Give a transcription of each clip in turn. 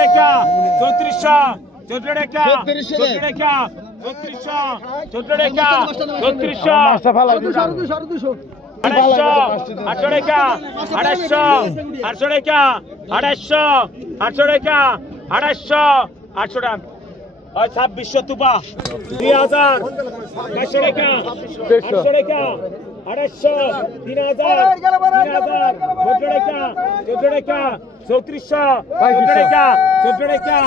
টাকা 3400 14 টাকা 14 টাকা 3400 14 টাকা 3400 800 800 টাকা 800 800 টাকা 800 800 টাকা 800 800 টাকা 2600 তুবা 2000 500 টাকা 800 টাকা 800 3000 3000 14 টাকা 14 টাকা 3400 14 টাকা 14 টাকা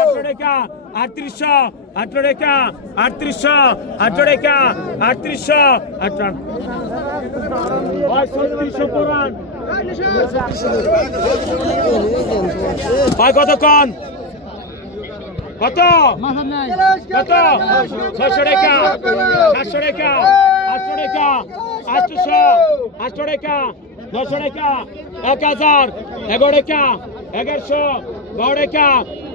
18 টাকা 3800 18 টাকা 3800 18 টাকা 3800 18 3600 পুরান ভাই কতক্ষণ কত কত 600 টাকা 700 টাকা 800 টাকা 800 800 টাকা 900 টাকা 1000 11 টাকা 1100 12 টাকা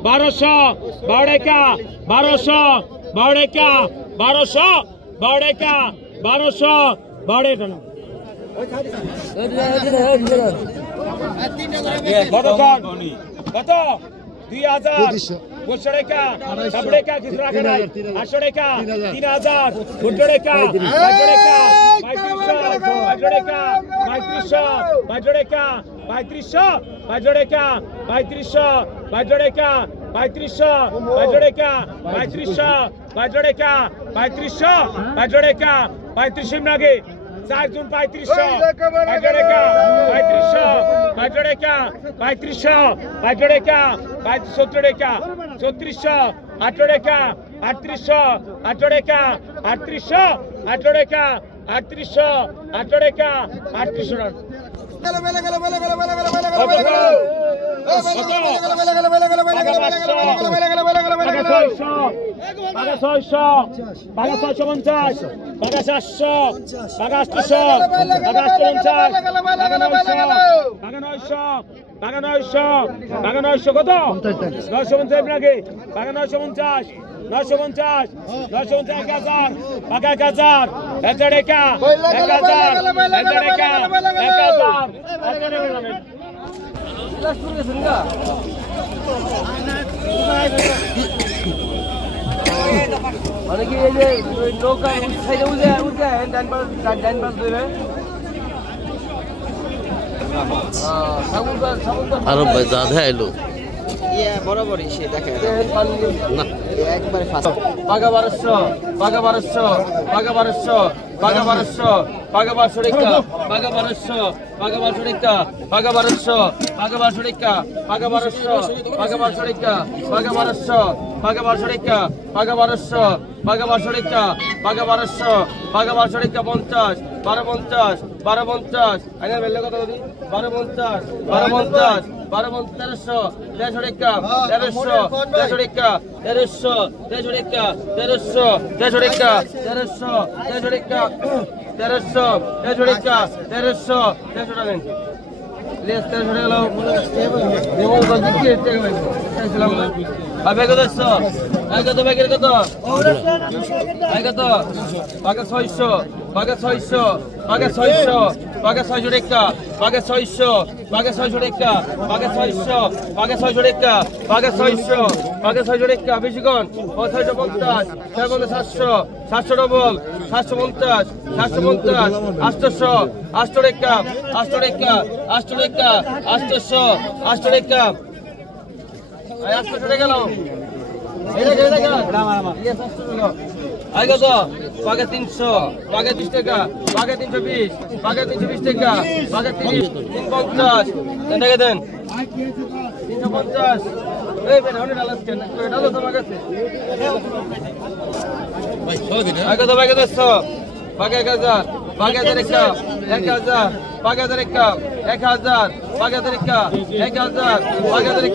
1200 12 টাকা 1200 12 টাকা 1200 12 টাকা 1200 12 টাকা কত কত 2000 500 টাকা 90 টাকা কিছু রাখে নাই 800 টাকা 3000 14 টাকা 500 টাকা 3500 টাকা 3500 টাকা 3500 টাকা 3500 টাকা 3500 টাকা 3500 টাকা 3500 টাকা 3500 নাগে 4 জুন 3500 টাকা 3500 টাকা 3500 টাকা 70 টাকা 3400 800 টাকা 3800 800 টাকা 3800 800 টাকা 3800 800 টাকা 3800 টাকা Paga 650, paga 700, paga 800, paga 850, paga 900, paga 900 কত 950 নাকি paga 950 950 1000 paga 1000 1000 টাকা 1000 টাকা 1000 মানে কি এই যে নৌকা সাইডে উঠে ডান পাশ ধরে আরো দাদা এলো বরাবরই সে দেখে না একবারে ফাস্ট পাগা 1200 পাগা 1200 পাগা 1200 পাগা 1200 পাগা 1200 টাকা পাগা 1200 পাগা 1200 টাকা পাগা 1200 পাগা 1200 টাকা পাগা 1200 পাগা 1200 টাকা পাগা 1200 পাগা 1200 টাকা পাগা 1200 পাগা 1200 টাকা পাগা 1200 পাগা 1200 টাকা 50 1250 1250 আইনা বেলে কত দিই 1250 1250 1300 1300 টাকা 1300 টাকা 1300 টাকা 1300 টাকা 1300 টাকা 1300 টাকা 1300 টাকা লেস 1300 টাকা লাও দেবো বাকি কি টাকা ভাই সালাম আবে কত 100 কত বাকি কত কত বাকি 600 বাকি 600 বাকি 600 বাকি 600 টাকা বাকি 600 বাকি 600 টাকা বাকি 600 বাকি 600 টাকা বাকি 600 বাকি 600 টাকা বেশি কোন 650 700 700 ডবল 750 750 800 800 টাকা 800 টাকা 800 টাকা 800 800 টাকা 800 টাকা নাও এটা টাকা আমার ইয়ে 700 টাকা আই কত বাগে 300 বাগে 30 টাকা বাগে 320 বাগে 320 টাকা বাগে 30 350 টাকা দেন 350 এই বেন হনে ডালাস কেন ডালো তোমার কাছে ভাই 100 দিন আই কত বাগে 100 বাগে 1000 বাগে 1000 1000 বাগে 1000 1000 বাগে 1000 1000 বাগে 1000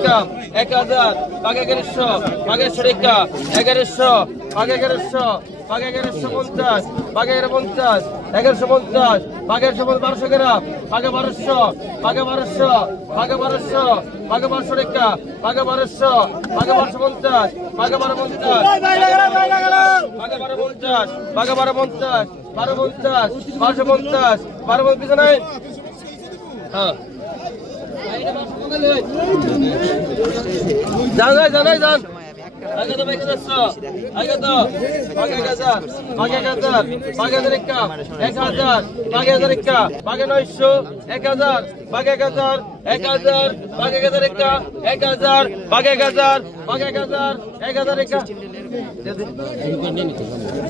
1000 বাগে 1100 বাগে 100 টাকা 1100 বাগে 1100 বাগে 1150 বাগে 1150 1150 বাগে 1200 গ্রাম বাগে 1200 বাগে 1200 বাগে 1200 বাগে 1200 টাকা বাগে 1200 বাগে 1250 বাগে 1250 বাগে 1250 বাগে 1250 1250 1250 1250 পিছনে হ্যাঁ যান যান যান যান সময় আমি একটা আগে তো বেশি যাচ্ছ আগে তো বাগে 1000 বাগে 1000 বাগে 1000 বাগে 900 বাগে 1000 বাগে 1000 1000 বাগে 1000 1000 বাগে 1000 বাগে 1000 1000 1000